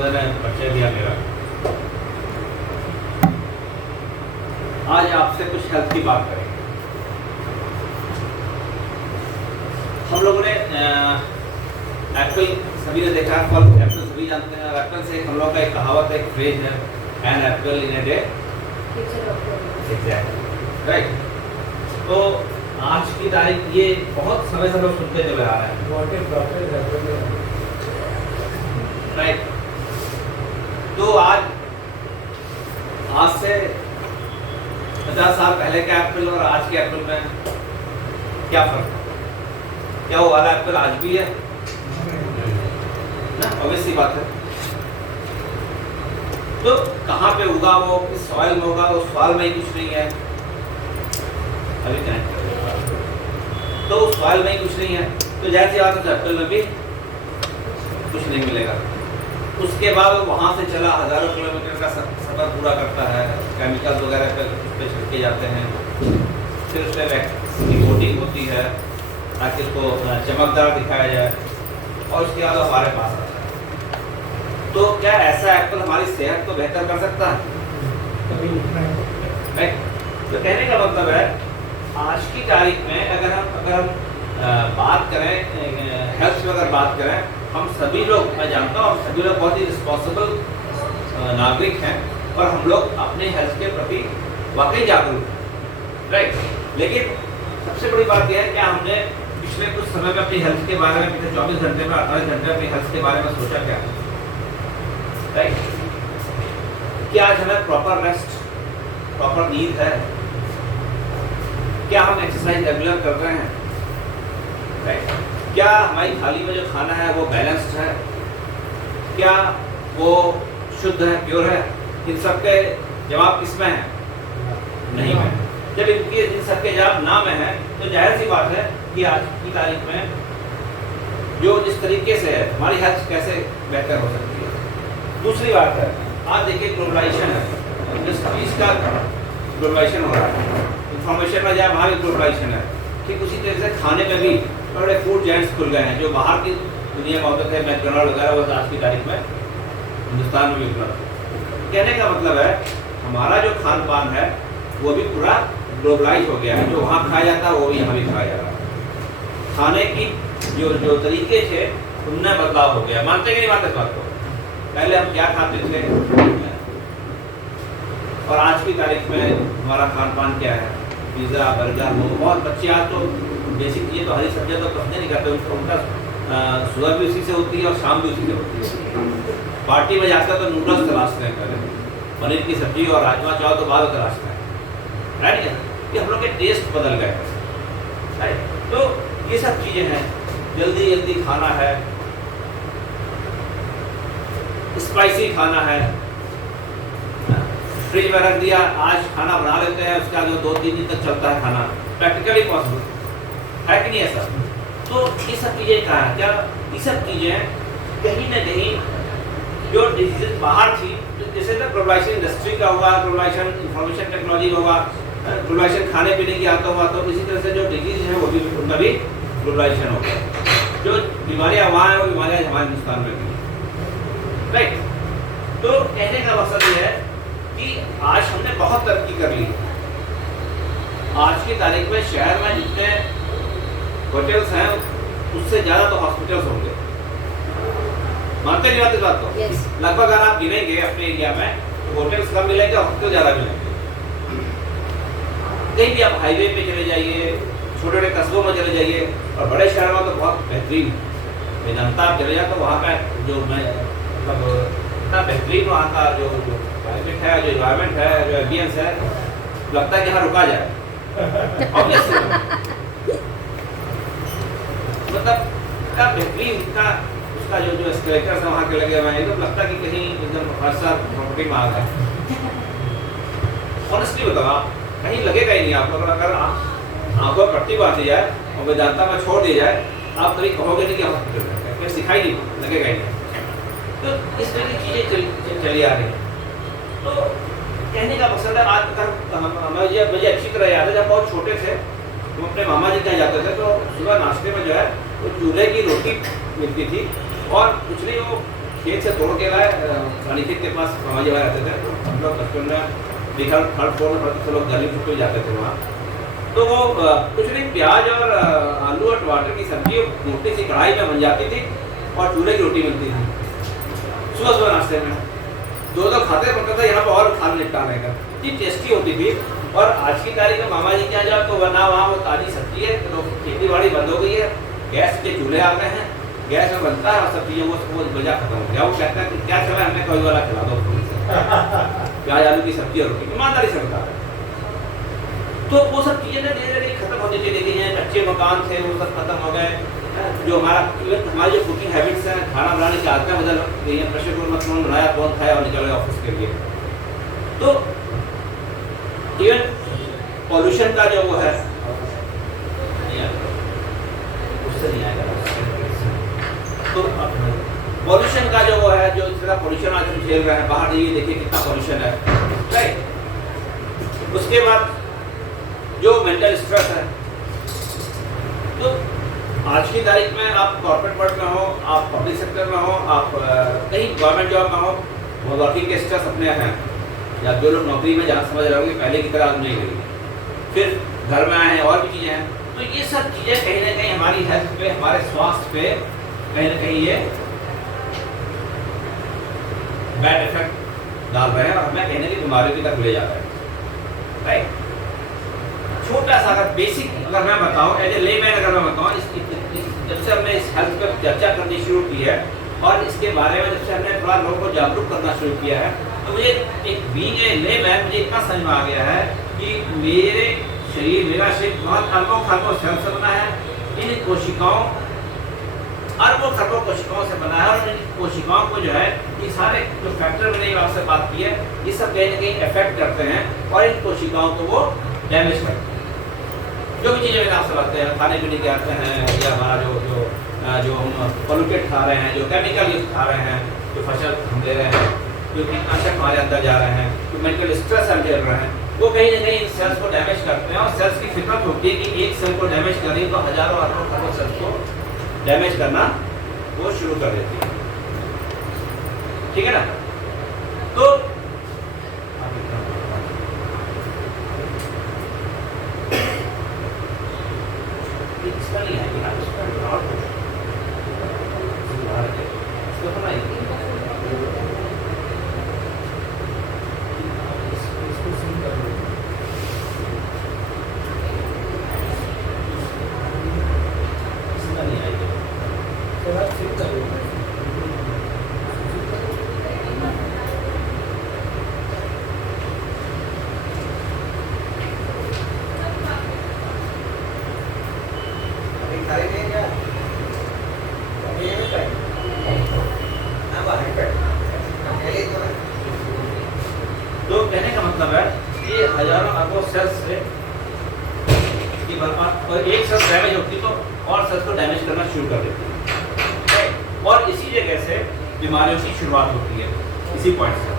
शुभोदय ने परिचय दिया मेरा। आज आपसे कुछ हेल्थ की बात करेंगे। हम लोगों ने एप्पल सभी ने देखा है, फल एप्पल सभी जानते हैं। एप्पल से हम लोगों का एक कहावत है, एक फ्रेज है, an apple in a day right. तो आज की तारीख ये बहुत समय से लोग सुनते चले आ रहे हैं राइट। तो आज से 50 साल पहले के एप्पल और आज के एप्पल में क्या फर्क है? क्या वो वाला एप्पल आज भी है ना? ऑब्वियस सी बात है। तो कहाँ पे उगा वो, किस सॉइल में उगा, उस सॉइल में ही कुछ नहीं है अभी क्या है? तो उस सॉइल में ही कुछ नहीं है, तो जाहिर सी बात है एप्पल में भी कुछ नहीं मिलेगा। उसके बाद वो वहाँ से चला हजारों किलोमीटर का सफर पूरा करता है, केमिकल्स वगैरह पे छिड़के जाते हैं, फिर उसमें वैक्सीन कोटिंग होती है ताकि उसको चमकदार दिखाया जाए, और उसके बाद हमारे पास आता है। तो क्या ऐसा एप्पल हमारी सेहत को बेहतर कर सकता है? तो कहने का मतलब है आज की तारीख में अगर हम बात करें, हेल्थ में अगर बात करें, हम सभी लोग, मैं जानता हूँ हम सभी लोग बहुत ही रिस्पॉन्सिबल नागरिक हैं और हम लोग अपने हेल्थ के प्रति वाकई जागरूक हैं राइट। लेकिन सबसे बड़ी बात यह है कि हमने पिछले कुछ समय में अपनी हेल्थ के बारे में, पिछले 24 घंटे में, 48 घंटे में अपनी हेल्थ के बारे में सोचा क्या राइट? क्या आज हमें प्रॉपर रेस्ट, प्रॉपर नींद है? क्या हम एक्सरसाइज रेगुलर कर रहे हैं राइट? क्या हमारी थाली में जो खाना है वो बैलेंस्ड है? क्या वो शुद्ध है, प्योर है? इन सब के जवाब किसमें है? नहीं में। जब इन सब के जवाब ना में है तो जाहिर सी बात है कि आज की तारीख में जो जिस तरीके से है हमारी हेल्थ कैसे बेहतर हो सकती है। दूसरी बात है, आज देखिए ग्लोबलाइजेशन है, जिस चीज़ का ग्लोबलाइजेशन हो रहा है, इंफॉर्मेशन में जहाँ वहाँ भी ग्लोबलाइजेशन है, ठीक उसी तरह से खाने में भी बड़े फूड जायंट्स खुल गए हैं जो बाहर की दुनिया में होते थे, मैकडॉनल्ड वगैरह, वो आज की तारीख में हिंदुस्तान में भी उपलब्ध है। कहने का मतलब है हमारा जो खान पान है वो भी पूरा ग्लोबलाइज हो गया है, जो वहाँ खाया जाता है वो भी यहाँ भी खाया जा रहा है। खाने की जो तरीके थे उनमें बदलाव हो गया। मानते कि नहीं मानते इस बात को? पहले हम क्या खाते थे और आज की तारीख में हमारा खान पान क्या है? Pizza, burger, momo. बहुत बच्चे आज तो बेसिक चीज़ें तो हरी सब्जियाँ तो पसंद नहीं करते, उनका सुबह भी उसी से होती है और शाम भी उसी से होती है। पार्टी में जाकर तो नूडल्स तलाशते हैं, पहले पनीर की सब्जी और राजमा चावल तो बाद में तलाशते हैं राइट। ये हम लोग के टेस्ट बदल गए राइट। तो ये सब चीज़ें हैं, जल्दी जल्दी खाना है, स्पाइसी खाना है, फ्रिज में रख दिया, आज खाना बना लेते हैं, उसका जो 2-3 दिन तक चलता है खाना, प्रैक्टिकली पॉसिबल है कि नहीं ऐसा? तो ये सब चीज़ें कहाँ है? क्या ये सब चीज़ें कहीं ना कहीं जो डिसीजन बाहर थी, जैसे ना ग्लोबलाइजेशन इंडस्ट्री का हुआ, ग्लोबलाइजेशन इंफॉर्मेशन टेक्नोलॉजी का हुआ, ग्लोबलाइजेशन खाने पीने की आता हुआ, तो इसी तरह से जो डिजीज है वो भी उनका भी ग्लोबलाइजेशन हो गया। जो बीमारियाँ वहाँ हैं वो बीमारियाँ हमारे हिंदुस्तान में भी राइट। तो कहने का मकसद ये है कि आज हमने बहुत तरक्की कर ली। आज की तारीख में शहर में जितने होटल्स हैं उससे ज़्यादा तो हॉस्पिटल्स होंगे। मानते नहीं मानते इस बात को? yes. लगभग अगर आप गिनेंगे अपने एरिया में तो होटल्स कम मिलेंगे, हॉस्पिटल ज़्यादा मिलेंगे। कहीं भी आप हाईवे पे चले जाइए, छोटे छोटे कस्बों में चले जाइए, और बड़े शहर में तो बहुत बेहतरीन वेदांता आप चले जाए तो वहाँ का जो मैं मतलब इतना बेहतरीन वहाँ का जो क्लाइमेट है, जो इन्वायरमेंट है, जो एम्बियंस है, लगता है कि यहाँ रुका जाए। मतलब क्या बेहतरीन का उसका जो एस्केलेटर्स है वहाँ के लगे हुए हैं, एकदम लगता है कि कहीं एकदम खासा प्रॉपर्टी में आ गया। ऑनेस्टली बताओ, आप कहीं लगेगा ही नहीं आप लोग। अगर आंखों पर पट्टी बांधी जाए और वेदांता में छोड़ दी जाए, आप कभी कहोगे नहीं कि हॉस्पिटल है, फिर सिखाई नहीं, लगेगा ही नहीं। तो इस तरह की चीज़ें चली आ रही। तो कहने का मकसद है, आज तक मुझे अच्छी तरह याद है, जब बहुत छोटे थे हम अपने मामा जी के यहाँ जाते थे तो सुबह नाश्ते में जो है वो चूल्हे की रोटी मिलती थी, और कुछ नहीं वो खेत से तोड़ के लाए, रानीखेत के पास मामा जी रहते थे, तो हम लोग बचपन में देखा थर्ड फ्लोर में पढ़ते थे, लोग गर्मी छुट्टी जाते थे वहाँ। तो वो कुछ नहीं, प्याज और आलू और टमाटर की सब्जी मोटी सी कढ़ाई में बन जाती थी और चूल्हे की रोटी मिलती थी सुबह सुबह नाश्ते में। दो खाते पड़ता था, यहाँ पर और खाना निपटाने का, इतनी टेस्टी होती थी। और आज की तारीख में मामा जी क्या जाओ तो वरना वहाँ वो ताज़ी सब्जी है, तो खेती बाड़ी बंद हो गई है, गैस के चूल्हे आ गए हैं, गैस में बनता है और सब चीज़ें वो वजह खत्म हो गया। वो कहता है कि क्या चला, हमने कोई वाला खिला दो प्याज आलू की सब्जी और रोटी, ईमानदारी से बता रहे। तो वो सब चीज़ें ना धीरे धीरे खत्म होती चली गई हैं। कच्चे मकान थे वो सब खत्म हो गए। जो हमारी जो कुकिंग हैबिट्स हैं, खाना बनाने की आदतें बदल गई हैं। प्रेशर कुकर में कौन बनाया, कौन खाया और निकल गया ऑफिस के लिए। तो इवन पॉल्यूशन का जो वो है, उससे नहीं आएगा। तो पॉल्यूशन का जो वो है, जो इतना पॉल्यूशन आज हम झेल रहे हैं, बाहर जाइए देखिए कितना पॉल्यूशन है, राइट। उसके बाद जो मेंटल स्ट्रेस है, तो आज की तारीख में आप कॉर्पोरेट वर्ल्ड में हो, आप पब्लिक सेक्टर में हो, आप कहीं गवर्नमेंट जॉब में हो, वो वर्किंग के स्ट्रेस अपने हैं, या जो लोग नौकरी में जहाँ समझ रहे होंगे पहले की तरह नहीं रही, फिर घर में आए हैं और भी चीज़ें हैं। तो ये सब चीज़ें कहीं ना कहीं हमारी हेल्थ पे, हमारे स्वास्थ्य पे कहीं ना कहीं ये बैड इफेक्ट डाल रहे हैं और हमें कहीं ना कहीं बीमारियों की तरफ ले जा रहे हैं, राइट। छोटा सा अगर बेसिक अगर मैं बताऊं, एज ए लेमैन अगर मैं बताऊं, जब से हमने इस हेल्थ पर चर्चा करनी शुरू की है और इसके बारे में जब से हमने थोड़ा लोगों को जागरूक करना शुरू किया है, तो मुझे एक बीइंग ए लेमैन मुझे इतना समझ में आ गया है कि मेरा शरीर बहुत अरबों सेल्स से बना है। इन कोशिकाओं, अरबों खरबों कोशिकाओं से बना है और इन कोशिकाओं को जो है, ये सारे जो फैक्टर मैंने आपसे बात की है, ये सब कहीं ना कहीं इफेक्ट करते हैं और इन कोशिकाओं को वो डैमेज करते हैं। जो भी चीज़ें मैंने आपसे बात हैं, खाने पीने के आते हैं, या हमारा जो हम पोल्यूटेड खा रहे हैं, जो केमिकल यूज खा रहे हैं, जो फसल हम ले रहे हैं, जो कीटनाशक हमारे अंदर जा रहे हैं, जो मेंटल स्ट्रेस हम झेल रहे हैं, वो कहीं ना कहीं इन सेल्स को डैमेज करते हैं। और सेल्स की फितरत होती है कि एक सेल को डैमेज करें तो हजारों अरबों खरबों सेल्स को डैमेज करना वो शुरू कर देती है, ठीक है ना। तो तो कहने का मतलब है कि हजारों अरबों सेल्स से और एक सेल डैमेज होती तो और सेल्स को डैमेज करना शुरू कर देती है और इसी जगह से बीमारियों की शुरुआत होती है, इसी पॉइंट से।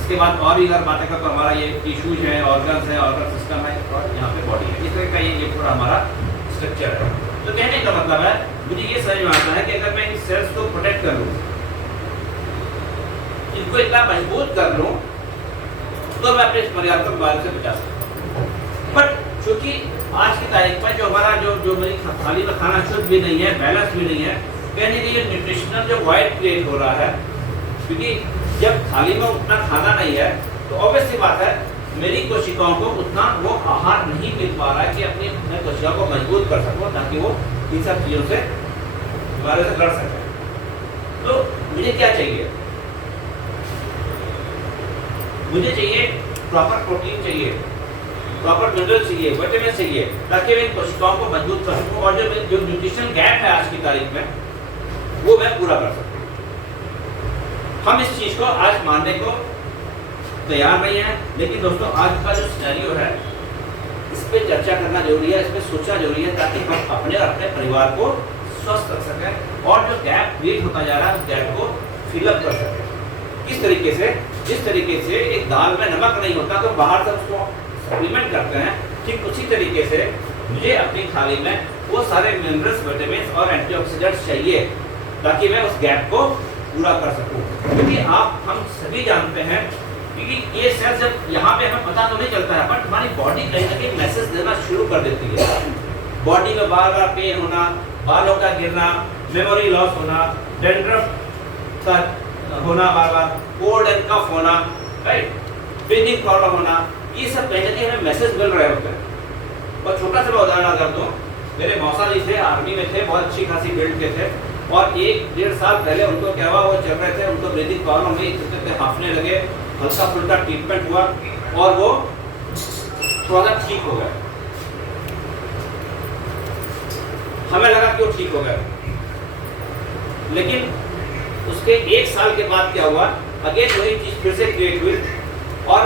इसके बाद और भी अगर बातें करें तो हमारा ये टिश्यूज है, ऑर्गन्स है, ऑर्गन सिस्टम है और यहाँ पे बॉडी है, इस तरह का ये पूरा हमारा स्ट्रक्चर है। तो कहने का मतलब है मुझे ये समझ में आता है कि अगर मैं इन सेल्स को प्रोटेक्ट कर लूँ, इनको इतना मजबूत कर लूँ, तो मैं अपने इस पर्याप्त बीमारी से बचा सकता हूँ। बट चूंकि आज की तारीख में जो हमारा जो मेरी थाली में खाना शुद्ध भी नहीं है, बैलेंस भी नहीं है, कहने के लिए न्यूट्रिशनल जो वाइड क्रिएट हो रहा है, क्योंकि जब थाली में उतना खाना नहीं है तो ऑब्वियस सी बात है मेरी कोशिकाओं को उतना वो आहार नहीं मिल पा रहा है कि अपनी कोशिकाओं को मजबूत कर सकूं ताकि वो इन सब चीज़ों से बीमारियों से लड़ सके। तो मुझे क्या चाहिए? मुझे चाहिए प्रॉपर प्रोटीन चाहिए, प्रॉपर मिनरल चाहिए, विटामिन चाहिए, ताकि मैं इन कोशिकाओं को मजबूत कर सकूं और जो न्यूट्रिशनल गैप है आज की तारीख में वो मैं पूरा कर सकूं। हम इस चीज़ को आज मानने को तैयार नहीं है, लेकिन दोस्तों आज का जो सिनेरियो है इस पर चर्चा करना जरूरी है, इस पर सोचना जरूरी है ताकि हम अपने और अपने परिवार को स्वस्थ रख सकें और जो गैप क्रिएट होता जा रहा है उस गैप को फिलअप कर सकें। किस तरीके से? जिस तरीके से एक दाल में नमक नहीं होता तो बाहर से उसको सप्लीमेंट करते हैं, ठीक उसी तरीके से मुझे अपनी थाली में वो सारे मिनरल्स, विटामिन और एंटीऑक्सीडेंट्स चाहिए ताकि मैं उस गैप को पूरा कर सकूं। क्योंकि हम सभी जानते हैं क्योंकि ये सेल्स जब यहाँ पे हमें पता तो नहीं चलता है, बट हमारी बॉडी कहीं ना कहीं मैसेज देना शुरू कर देती है। बॉडी में बार बार पेन होना, बालों का गिरना, मेमोरी लॉस होना, डैंड्रफ का होना बार बार, कोल्ड एंड कफ होना, राइट, ब्रीदिंग प्रॉब्लम होना, ये सब कहीं ना कहीं हमें मैसेज मिल रहे होते हैं। और छोटा सा मैं उदाहरण कर दूं, मेरे मौसा जी थे, आर्मी में थे, बहुत अच्छी खासी बिल्ड के थे, और 1-1.5 साल पहले उनको क्या हुआ, वो चल रहे थे, उनको ब्रीदिंग प्रॉब्लम हुई, थे हाफने लगे, हल्का फुल्का ट्रीटमेंट हुआ और वो थोड़ा सा ठीक हो गए। हमें लगा कि वो ठीक हो गए, लेकिन उसके 1 साल के बाद क्या हुआ, अगेन वही चीज फिर से क्रिएट हुई और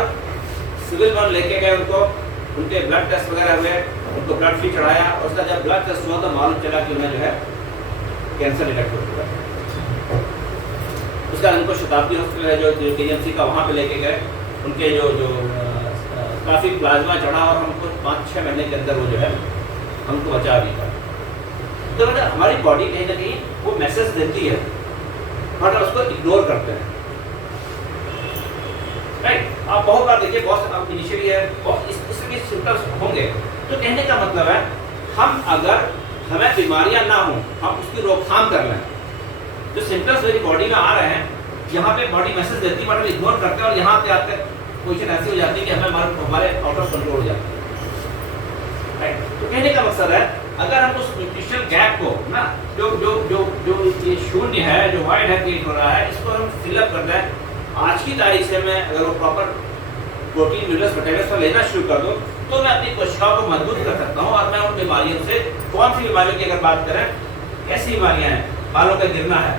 सिविल वन लेके गए उनको, उनके ब्लड टेस्ट वगैरह हुए, उनको ब्लड फी चढ़ाया, और उसका जब ब्लड टेस्ट हुआ तो मालूम चला कि उन्हें जो है कैंसर डिटेक्ट हो चुका है। उसका उनको शताब्दी हॉस्पिटल है जो केएमसी का, वहाँ पे लेके गए, उनके जो काफ़ी प्लाज्मा चढ़ा और हमको 5-6 महीने के अंदर वो जो है हमको बचा भी था। तो मतलब हमारी बॉडी कहीं ना कहीं वो मैसेज देती है, बट उसको इग्नोर करते हैं, राइट। आप बहुत बार देखिए, बहुत इनिशियली है, बहुत इससे भी सिम्टम्स होंगे। तो कहने का मतलब है, हम अगर हमें बीमारियां ना हो, हम उसकी रोकथाम कर लें। जो सिम्टम्स मेरी बॉडी में आ रहे हैं, यहाँ पे बॉडी मैसेज देती है, बट हम इग्नोर करते हैं और यहाँ पे आते पोजीशन ऐसी हो जाती है कि हमारे आउट ऑफ कंट्रोल हो जाती है, राइट। तो कहने का मकसद है, अगर हम उस न्यूट्रिशनल गैप को ना, जो ये शून्य है, जो वाइड है क्रिएट हो रहा है, इसको हम फिलअप कर दें। आज की तारीख से मैं अगर वो प्रॉपर प्रोटीन, मिनरल्स, विटामिन्स को लेना शुरू कर दूं, तो मैं अपनी कोशिकाओं को मजबूत कर सकता हूँ और मैं उन बीमारियों से, कौन सी बीमारियों की अगर बात करें, कैसी बीमारियां हैं, बालों का गिरना है,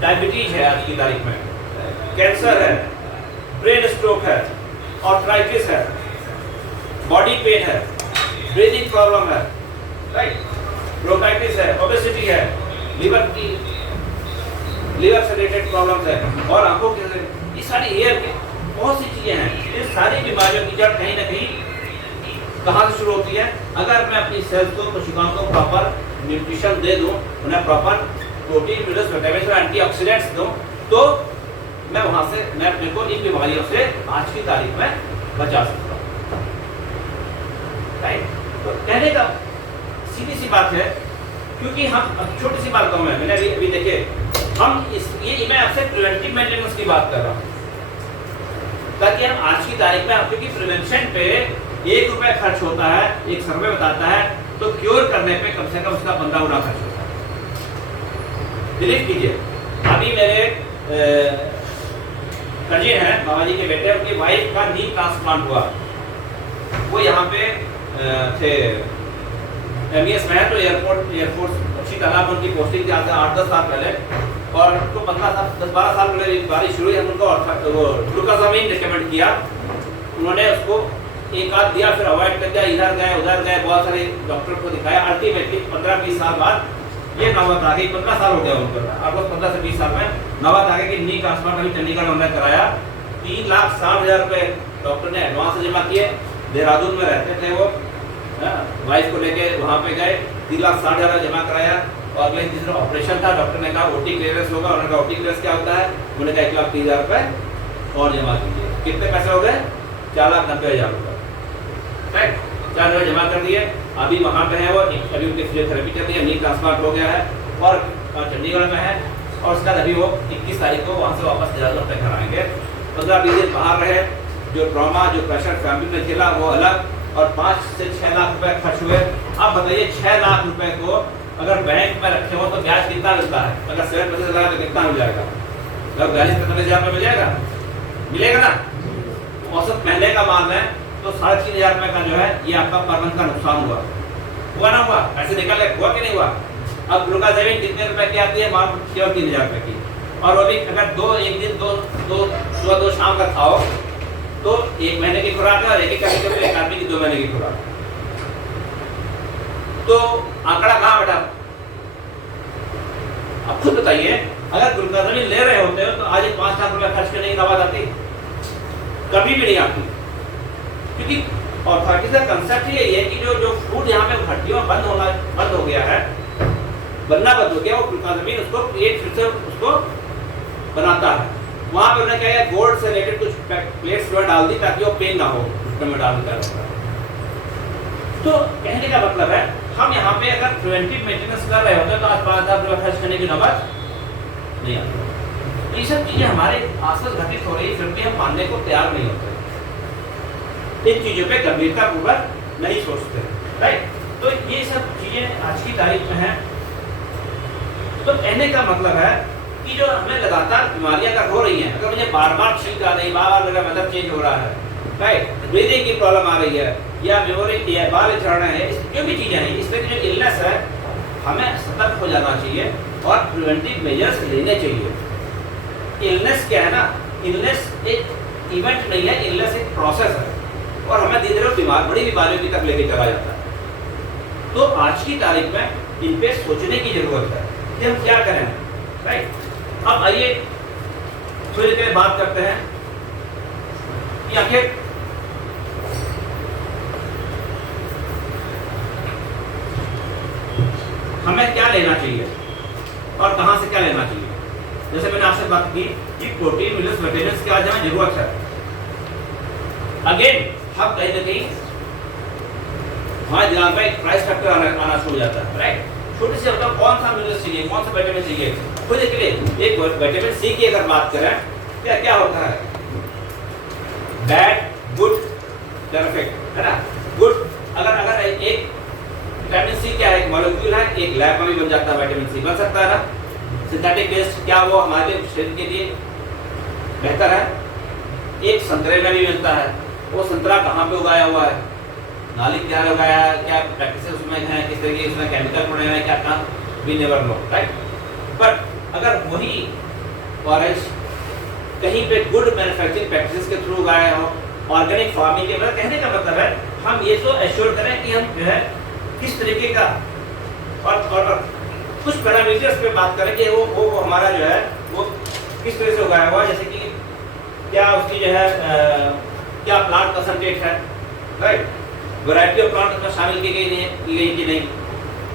डायबिटीज है आज की तारीख में, कैंसर है, ब्रेन स्ट्रोक है, आर्थराइटिस है, बॉडी पेन है, ब्रीदिंग प्रॉब्लम है, राइट, ब्रोंकाइटिस है, ओबेसिटी है, लिवर से रिलेटेड प्रॉब्लम्स है, और आंखों के, ये सारी हेयर की बहुत सी चीजें हैं। ये सारी बीमारियों की जड़ कहीं ना कहीं कहाँ से शुरू होती है, अगर मैं अपनी सेल्स को, कोशिकाओं को प्रॉपर न्यूट्रिशन दे दूं, उन्हें प्रॉपर प्रोटीन, मिनरल्स, विटामिन्स और एंटीऑक्सीडेंट्स दूं, तो मैं वहां से, मैं अपने को इन बीमारियों से आज की तारीख में बचा सकता हूँ, राइट। तो कहने का सीधी सी बात है, क्योंकि हम, छोटी सी बात कहूँ मैंने अभी देखिए, हम ये मैं आपसे प्रिवेंटिव मेंटेनेंस की बात कर रहा हूँ, ताकि हम आज की तारीख में, क्योंकि प्रिवेंशन पे 1 रुपए खर्च होता है, एक सर्वे बताता है, तो क्योर करने पे कम से कम उसका 15 गुना खर्च होता है। बिलीव कीजिए, अभी मेरे कजिन हैं, बाबा जी के बेटे, उनकी वाइफ का नी ट्रांसप्लांट हुआ। वो यहाँ पे थे एमईएस में है, तो एयरफोर्स अच्छी तालाब उनकी पोस्टिंग थी आज से 8-10 साल पहले, और उनको 10-12 साल पहले बारिश शुरू हुई, हम उनको वो ग्लूकोसामाइन रिकमेंड किया, उन्होंने उसको एक आध दिया, फिर अवॉइड कर दिया, इधर गए उधर गए, बहुत सारे डॉक्टर को दिखाया, अल्टीमेटली 15-20 साल बाद ये नौबत आ गई, 15 साल हो गया उनको, आपको 15 से 20 साल में नौबत आ गई कि नी ट्रांसप्लांट अभी चंडीगढ़ में उन्होंने कराया। 3,60,000 रुपए डॉक्टर ने एडवांस जमा किए, देहरादून में रहते थे वो, वाइफ को लेके वहाँ पे गए, 3,60,000 जमा कराया, और अगले तीसरा ऑपरेशन था, डॉक्टर ने कहा ओटी क्लियरेंस होगा, उन्होंने कहा ओटी क्लियरेंस क्या होता है, उन्होंने कहा 1,30,000 रुपए और जमा कीजिए। कितने पैसे हो गए? 4,90,000 रुपए, राइट, 4,000 जमा कर दिए। अभी वहाँ पे है वो, अभी उनकी फिजियोथेरेपी चल रही है, नी ट्रांसप्लांट हो गया है और चंडीगढ़ में है, और उसके बाद अभी वो 21 तारीख को वहाँ से वापस देहरादून तक घर आएंगे। 15-20 दिन बाहर रहे, जो ट्रॉमा, जो प्रेशर फैमिली में झेला वो अलग, और 5 से 6 लाख रुपए खर्च हुए। आप बताइए, 6 लाख रुपए को अगर बैंक में रखे हो तो ब्याज कितना मिलता है? अगर 7% लगा तो कितना मिल जाएगा? अगर 42-43,000 रुपये मिल जाएगा, मिलेगा ना? औसत महीने का माल है तो 3,500 रुपये का जो है ये आपका पर मंथ का नुकसान हुआ ना हुआ? ऐसे निकल गए, हुआ कि नहीं हुआ? अब ग्लूकोसामाइन कितने रुपए की आती है? माल केवल 3,000 रुपये की, और वो भी अगर एक दिन सुबह 2 शाम का खाओ तो 1 महीने की खुराक है, और एक आदमी की 2 महीने की खुराक। तो आंकड़ा कहाँ बैठा? अब खुद बताइए, अगर ग्लूकोसामाइन ले रहे होते हो तो आज 5 लाख रुपए खर्च करने की नौबत आती? कभी भी नहीं आती, क्योंकि ऑर्थोडॉक्स का कंसेप्ट यही है कि जो फूड यहाँ पे हड्डियों में बंद हो गया है, बनना बंद हो गया, वो ग्लूकोसामाइन उसको क्रिएट, फिर से उसको बनाता है, वहाँ पे उन्होंने क्या किया, गोल्ड से रिलेटेड कुछ प्लेट्स जो डाल दी ताकि वो पेन ना हो उसमें डालकर। तो कहने का मतलब है हम यहाँ पे अगर प्रिवेंटिव मेंटेनेंस कर रहे होते तो आज 5000 रुपये खर्च करने की नौबत नहीं आती। ये सब चीजें हमारे आसपास घटित हो रही है, फिर भी हम मानने को तैयार नहीं होते, इन चीजों पे गंभीरतापूर्वक नहीं सोचते, राइट। तो ये सब चीजें आज की तारीख में है। तो कहने का मतलब है कि जो हमें लगातार बीमारियां अगर हो रही हैं, अगर मुझे बार बार छींक आ रही, बार बार मेरा वेदर चेंज हो रहा है, राइट, ब्रीदिंग की प्रॉब्लम आ रही है, या मेमोरी की है, बाल झड़ रहे हैं, जो भी चीजें हैं, इस तरह की जो इलनेस है, हमें सतर्क हो जाना चाहिए और प्रिवेंटिव मेजर्स लेने चाहिए। इलनेस क्या है ना, इलनेस एक इवेंट नहीं है, इलनेस एक प्रोसेस है और हमें धीरे धीरे बड़ी बीमारियों की तक लेके चला जाता है। तो आज की तारीख में इन पे सोचने की जरूरत है कि हम क्या करें, राइट। अब आइए थोड़ी देर बात करते हैं कि आखिर हमें क्या लेना चाहिए और कहां से क्या लेना चाहिए। जैसे मैंने आपसे बात की कि प्रोटीन, मिनरल्स, विटामिन्स की आज हमें जरूरत है। अगेन हम कहीं ना कहीं हमारे दिमाग में एक प्राइस फैक्टर आना शुरू हो जाता है, राइट। छोटे से होता है कौन सा मिनरल चाहिए, कौन सा विटामिन चाहिए। खुद के लिए एक विटामिन सी की अगर बात करें, क्या क्या होता है, बैड, गुड, परफेक्ट, है ना। गुड अगर एक विटामिन सी क्या है, एक मॉलिक्यूल है, एक लैब में भी बन जाता है, विटामिन सी बन सकता है ना। सिंथेटिक बेस्ड क्या वो हमारे शरीर के लिए बेहतर है। एक संतरे में भी मिलता है, वो संतरा कहाँ पे उगाया हुआ है, नाली क्या लगाया है, क्या प्रैक्टिस उसमें है, किस तरह के उसमें केमिकल पड़े हैं, क्या काम, we never know, right. But अगर वही फॉरेस्ट कहीं पे गुड मैन्युफैक्चरिंग प्रैक्टिस के थ्रू उगाया हो, ऑर्गेनिक फार्मिंग के, मतलब कहने का मतलब है हम ये तो एश्योर करें कि हम जो है किस तरीके का और कुछ पैरामीटर्स पे बात करें कि वो हमारा जो है वो किस तरह से उगाया हुआ है। जैसे कि क्या उसकी जो है क्या प्लांट कंसंट्रेट है, राइट, वैरायटी ऑफ प्लांट उसमें शामिल की गई कि नहीं,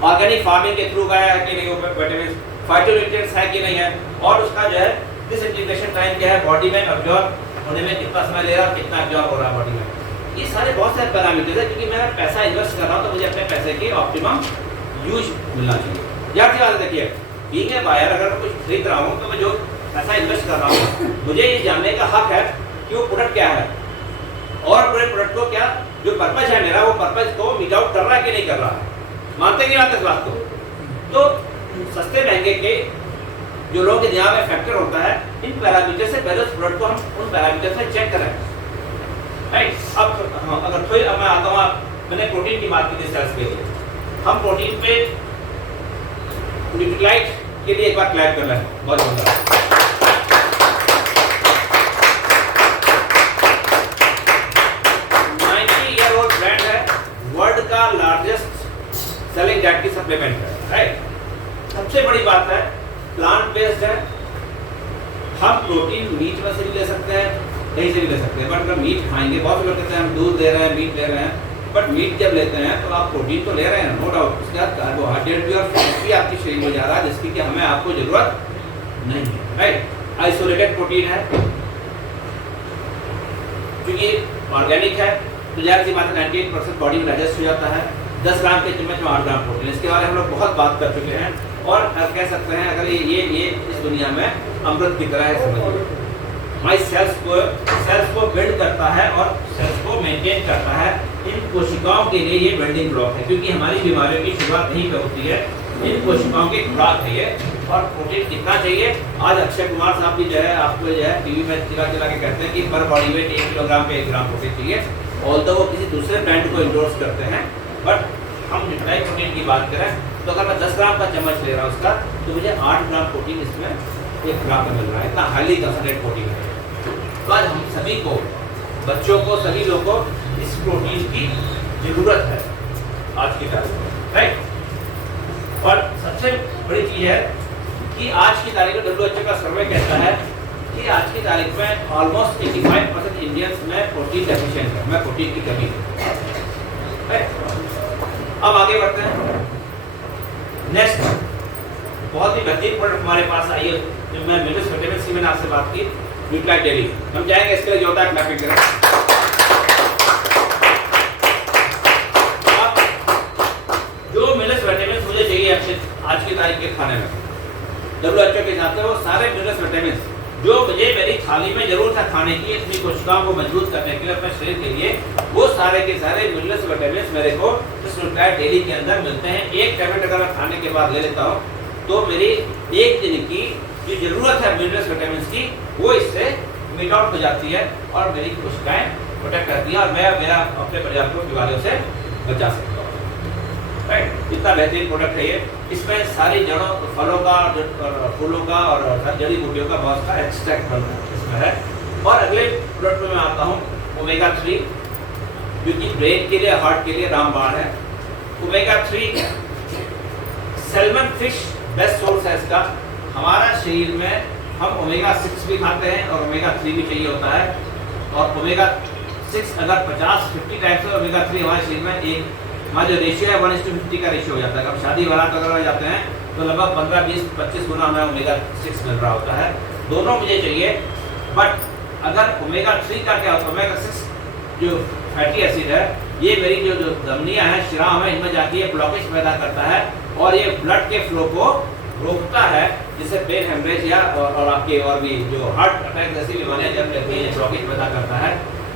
ऑर्गेनिक फार्मिंग के थ्रू उगाया है कि नहीं, वो विटामिन फाइटोन्यूट्रिएंट्स है कि नहीं है, और उसका जो है डिसइंटीग्रेशन टाइम क्या है, बॉडी में अब्जॉर्ब होने में कितना समय ले रहा है, कितना अब्जॉर्ब हो रहा है बॉडी में। ये सारे बहुत सारे पैरामीटर्स है, क्योंकि मैं पैसा इन्वेस्ट कर रहा हूँ तो मुझे अपने पैसे की ऑप्टिमम यूज मिलना चाहिए। याद की बात देखिए, बीइंग ए बायर अगर मैं कुछ खरीद रहा हूँ तो मैं जो पैसा इन्वेस्ट कर रहा हूँ मुझे ये जानने का हक है कि वो प्रोडक्ट क्या है और पूरे प्रोडक्ट को क्या जो पर्पज है मेरा, वो पर्पज को मीट आउट कर रहा है कि नहीं कर रहा है। मानते नहीं मानते इस बात को। तो सस्ते महंगे के जो लोगों के दिमाग में फैक्टर होता है, इन पैरामीटर से पहले उस प्रोडक्ट को हम उन पैरामीटर से चेक करें, राइट। अब अगर फिर मैं आता हूँ, मैंने प्रोटीन की बात की थी सेल्स के लिए, हम प्रोटीन पे न्यूट्रीलाइट के लिए एक बार क्लैप कर रहे हैं, बहुत धन्यवाद। ब्रांड है, वर्ल्ड का लार्जेस्ट सेलिंग डाइट की सप्लीमेंट है, राइट। सबसे बड़ी बात है प्लांट बेस्ड है। हम प्रोटीन मीट में से भी ले सकते हैं, कहीं से भी ले सकते हैं, बट अगर मीट खाएंगे, बहुत लोग कहते हैं हम दूध दे रहे हैं, मीट ले रहे हैं, बट मीट जब लेते हैं तो आप प्रोटीन तो ले रहे हैं, नो डाउट। उसके बाद कार्बोहाइड्रेट भी और फैट भी आपके शरीर में जा रहा है, जिसकी कि हमें आपको जरूरत नहीं है, राइट। आइसोलेटेड प्रोटीन है, क्योंकि ऑर्गेनिक है तो जाहिर सी बात है 98% बॉडी में डाइजेस्ट हो जाता है। 10 ग्राम के चम्मच में 8 ग्राम प्रोटीन, इसके बारे में हम लोग बहुत बात कर चुके हैं और कह सकते हैं अगर ये इस दुनिया में अमृत की तरह है, समझिए। हमारी सेल्स को बिल्ड करता है और सेल्स को मेंटेन करता है। इन कोशिकाओं के लिए ये बिल्डिंग ब्लॉक है, क्योंकि हमारी बीमारियों की शुरुआत यहीं पे होती है। इन कोशिकाओं की खुराक है ये, और प्रोटीन कितना चाहिए। आज अक्षय कुमार साहब भी जो है आपको जो है टीवी में चिल्ला के कहते हैं कि पर बॉडी वेट 1 किलोग्राम पे 1 ग्राम प्रोटीन चाहिए, ऑल्दो वो किसी दूसरे ब्रांड को इंडोर्स करते हैं। बट हम न्यूट्राइल प्रोटीन की बात करें तो अगर मैं 10 ग्राम का चम्मच ले रहा हूँ उसका, तो मुझे 8 ग्राम प्रोटीन इसमें 1 ग्राम में मिल रहा है, इतना हाईली कंसंट्रेट प्रोटीन है। तो आज हम सभी को, बच्चों को, सभी लोगों को इस प्रोटीन की जरूरत है आज की तारीख में, राइट। और सबसे बड़ी चीज है कि आज की तारीख में WHO का सर्वे कहता है कि आज की तारीख में ऑलमोस्ट 85% इंडियंस में प्रोटीन डेफिशिएंट है, में प्रोटीन की कमी है। अब आगे बढ़ते हैं। नेक्स्ट बहुत ही बेहतरीन प्रोडक्ट हमारे पास आई है, जो मैं मिनरल्स विटामिन सी मैंने आपसे बात की, न्यूट्रीलाइट डेली। हम चाहेंगे इसके लिए जो होता है क्लैपिंग करें। जो मिनरल्स विटामिन मुझे चाहिए आज की तारीख के खाने में, WHO के हिसाब से वो सारे मिनरल्स विटामिन जो मुझे मेरी थाली में जरूरत है खाने की, अपनी कोशिकाओं को मजबूत करने के लिए, अपने शरीर के लिए, वो सारे के सारे मिनरल्स विटामिन मेरे को इस न्यूट्रीलाइट डेली के अंदर मिलते हैं। एक टैबलेट अगर मैं खाने के बाद ले लेता हूँ तो मेरी एक दिन की जो जरूरत है मिनरल्स विटामिन की, वो इससे मीट आउट हो जाती है और मेरी कोशिकाएं प्रोटेक्ट करती हैं और मैं मेरा अपने परिवार को बीमारियों से बचा सकता हूँ। राइट, इतना बेहतरीन प्रोडक्ट है ये। इसमें सारी जड़ों, फलों का, फूलों का और जड़ी बूटियों का बहुत सारा एक्सट्रैक्ट इसमें है। और अगले प्रोडक्ट में मैं आता हूँ ओमेगा 3, जो कि ब्रेन के लिए, हार्ट के लिए रामबाण है। Omega 3 salmon fish best source है इसका। हमारा शरीर में हम ओमेगा 6 भी खाते हैं और ओमेगा 3 भी चाहिए होता है। और ओमेगा 6 अगर 50-50 टाइप्स है, ओमेगा 3 हमारे शरीर में एक हमारा जो रेशियो है 1:50 का रेशियो हो जाता है। अब शादी बारात अगर जाते हैं तो लगभग 15, 20, 25 गुना हमें ओमेगा 6 मिल रहा होता है। दोनों मुझे चाहिए, बट अगर ओमेगा 3 का क्या होता है, ओमेगा 6 जो फैटी एसिड है, ये मेरी जो धमनियाँ हैं, शिराओं में, इनमें जाके ये ब्लॉकेज पैदा करता है और ये ब्लड के फ्लो को रोकता है, जिससे ब्रेन हेमरेज या और आपके और भी जो हार्ट अटैक जैसी बीमारियां जब लेती हैं, ब्लॉकेज पैदा करता है।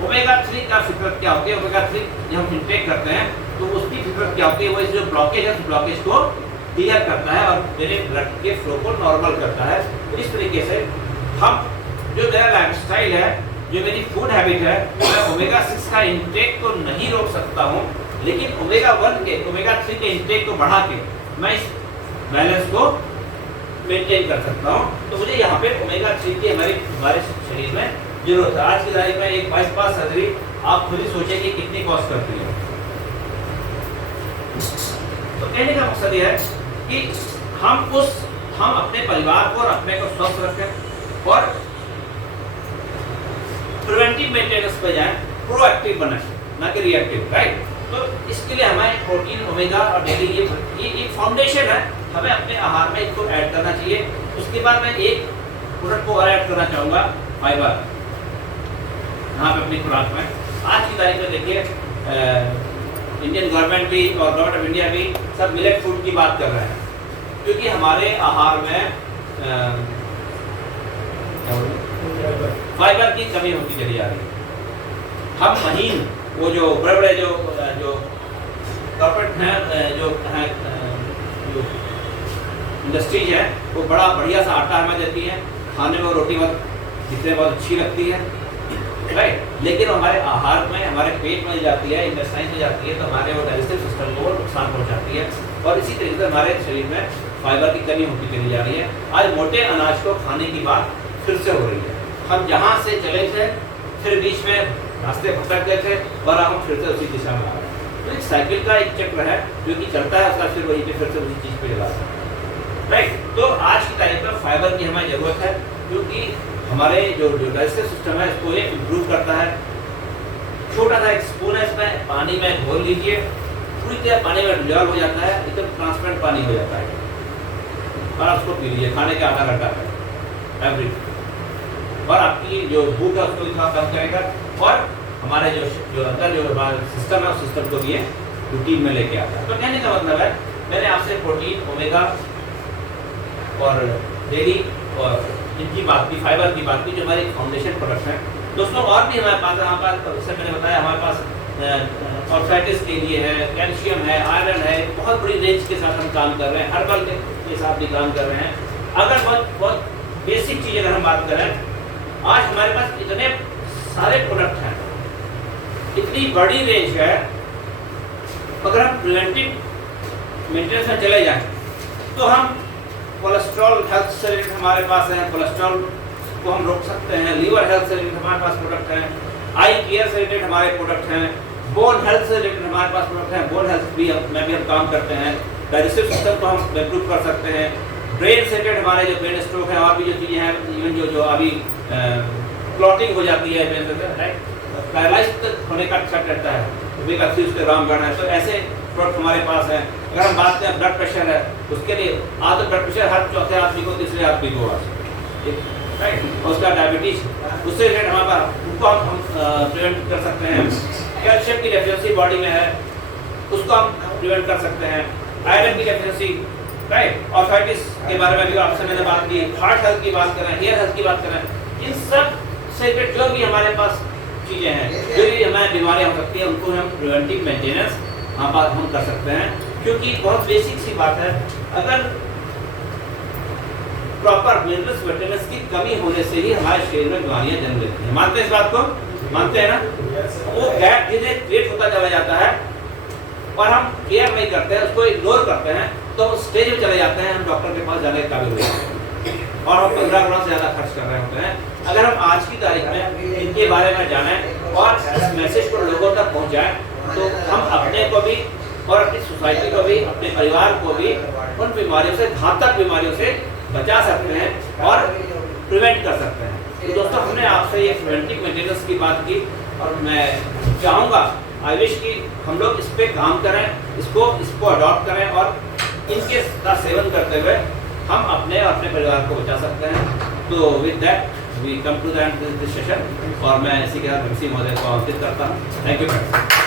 ओमेगा 3 का फितरत क्या होती है, ओमेगा 3 जब हम इंटेक करते हैं तो उसकी फितरत क्या होती है, वो इस जो ब्लॉकेज है उस ब्लॉकेज को क्लियर करता है और मेरे ब्लड के फ्लो को नॉर्मल करता है। तो इस तरीके से हम जो मेरा लाइफस्टाइल है, जो मेरी फूड हैबिट है, मैं ओमेगा 6 का इंटेक तो नहीं रोक सकता हूँ, लेकिन ओमेगा 1 के, ओमेगा 3 के इंटेक को बढ़ा के मैं इस बैलेंस को मेंटेन कर सकता हूँ। तो मुझे यहाँ पे ओमेगा 3 की हमारे शरीर में जरूरत है। आज की तारीख में एक बाईपास सर्जरी आप खुद ही सोचें कि कितनी कॉस्ट करती है। तो कहने का मकसद यह है कि हम अपने परिवार को और अपने को स्वस्थ रखें और प्रिवेंटिव मेंटेनेंस पे जाएं, प्रोएक्टिव बने, ना कि रिएक्टिव। राइट, तो इसके लिए हमें प्रोटीन, ओमेगा और डेली ये एक फाउंडेशन है, हमें अपने आहार में इसको ऐड करना चाहिए। उसके बाद मैं एक प्रोडक्ट को और ऐड करना चाहूँगा, फाइबर, यहाँ पे अपनी खुराक में। आज की तारीख में देखिए इंडियन गवर्नमेंट भी और गवर्नमेंट ऑफ इंडिया भी सब मिलेट फूड की बात कर रहे हैं, क्योंकि हमारे आहार में फाइबर की कमी होती चली जा रही है। हम महीन वो जो बड़े बड़े जो कॉर्पोरेट हैं, जो इंडस्ट्रीज है, वो बड़ा बढ़िया सा आटा हमें देती है, खाने में रोटी बहुत दिखने में बहुत अच्छी लगती है, राइट, लेकिन हमारे आहार में, हमारे पेट में जाती है, इंटेस्टाइन में जाती है, तो हमारे वो डाइजेस्टिव सिस्टम को नुकसान पहुंचाती है और इसी तरीके से हमारे शरीर में फाइबर की कमी होती चली जा रही है। आज मोटे अनाज को खाने की बात फिर से हो रही है। हम जहाँ से चले थे फिर बीच में रास्ते भटक गए थे और हम फिर से उसी दिशा में आ रहे हैं। तो एक साइकिल का एक चक्र है जो कि चलता है, उसका फिर वहीं पे फिर से उसी चीज़ पे चला है। राइट, तो आज की तारीख में फाइबर की हमें ज़रूरत है, क्योंकि हमारे जो डाइजेस्टिव सिस्टम है इसको ये इम्प्रूव करता है। छोटा सा एक स्पून है, इसमें पानी में घोल लीजिए, पूरी तरह पानी में डिजॉल्व हो जाता है, एकदम ट्रांसपेरेंट पानी हो जाता है और आप उसको पी लीजिए खाने के आधा घंटा में एवरी, और आपकी जो भूख है उसको इतना कम करेगा और हमारे जो अंदर जो हमारा सिस्टम है उस सिस्टम को ये रूटीन में लेके आता है। तो कहने का मतलब है, मैंने आपसे प्रोटीन, ओमेगा और डेयरी और इनकी बात की, फाइबर की बात की, जो हमारे फाउंडेशन प्रोडक्ट हैं। दोस्तों और भी हमारे पास, यहाँ पर जैसे मैंने बताया, हमारे पास आर्थराइटिस के लिए है, कैल्शियम है, आयरन है, बहुत बड़ी रेंज के साथ हम काम कर रहे हैं, हर्बल के साथ भी काम कर रहे हैं। अगर बहुत बेसिक चीज़ अगर हम बात करें, आज हमारे पास इतने सारे प्रोडक्ट हैं, इतनी बड़ी रेंज है, अगर हम प्रिवेंटिव मेंटेनेंस में चले जाएं तो हम कोलेस्ट्रॉल हेल्थ से रिलेटेड हमारे पास है, कोलेस्ट्रॉल को हम रोक सकते हैं, लीवर हेल्थ से रिलेटेड हमारे पास प्रोडक्ट हैं, आई केयर से रिलेटेड हमारे प्रोडक्ट हैं, बोन हेल्थ से रिलेटेड हमारे पास प्रोडक्ट हैं, बोन हेल्थ भी में भी हम काम करते हैं, डाइजेस्टिव सिस्टम को हम इम्प्रूव कर सकते हैं, ब्रेन से रिलेटेड हमारे जो ब्रेन स्ट्रोक है और भी जो चीज़ें हैं, इवन जो अभी क्लॉटिंग हो जाती है ब्रेन से, राइट, पैरालाइज होने का खतरा रहता है, ओमेगा 3 उसके रामबाण है। तो ऐसे प्रोडक्ट हमारे पास हैं। अगर हम बात करें ब्लड प्रेशर है, उसके लिए आज तो ब्लड प्रेशर हर चौथे आदमी को, तीसरे आदमी को होगा, राइट। उसका डायबिटीज, उससे रिलेटेड हमारे पास उनको हम प्रिवेंट कर सकते हैं। कैल्शियम की डेफिशिएंसी बॉडी में है, उसको हम प्रिवेंट कर सकते हैं। आयरन की डेफिशिएंसी, राइट। ऑर्थराइटिस के बारे में भी आपसे मैंने बात की। हार्ट हेल्थ की बात करें, हेयर हेल्थ की बात करें, इन सब से जो भी हमारे पास चीज़ें हैं, जो भी हमें बीमारियाँ हो सकती हैं, उनको हम प्रिवेंटिव मेंटेनेंस हम कर सकते हैं। क्योंकि बहुत बेसिक सी बात है, अगर प्रॉपर मिनरल्स विटामिन्स की कमी होने से ही हमारे शरीर में बीमारियां जन्म लेती हैं। मानते हैं इस बात को? मानते हैं ना? वो गैप धीरे क्रिएट होता चला जाता है और हम केयर नहीं करते हैं, उसको इग्नोर करते हैं, तो उस स्टेज में चले जाते हैं, हम डॉक्टर के पास जाने के काबिल हो जाते हैं और हम 15 गुना से ज़्यादा खर्च कर रहे होते हैं। अगर हम आज की तारीख में इनके बारे में जानें और इस मैसेज को लोगों तक पहुँचाएं, तो हम अपने को भी और अपनी सोसाइटी को भी, अपने परिवार को भी उन बीमारियों से, घातक बीमारियों से बचा सकते हैं और प्रिवेंट कर सकते हैं। तो दोस्तों, हमने आपसे ये प्रिवेंटिव मेंटेनेंस की बात की और मैं चाहूँगा, आई विश कि हम लोग इस पे काम करें, इसको अडॉप्ट करें और इनके का सेवन करते हुए हम अपने और अपने परिवार को बचा सकते हैं। तो with that we come to the end this session और मैं इसी के साथ MC महोदय को आमंत्रित करता हूँ। Thank you friends.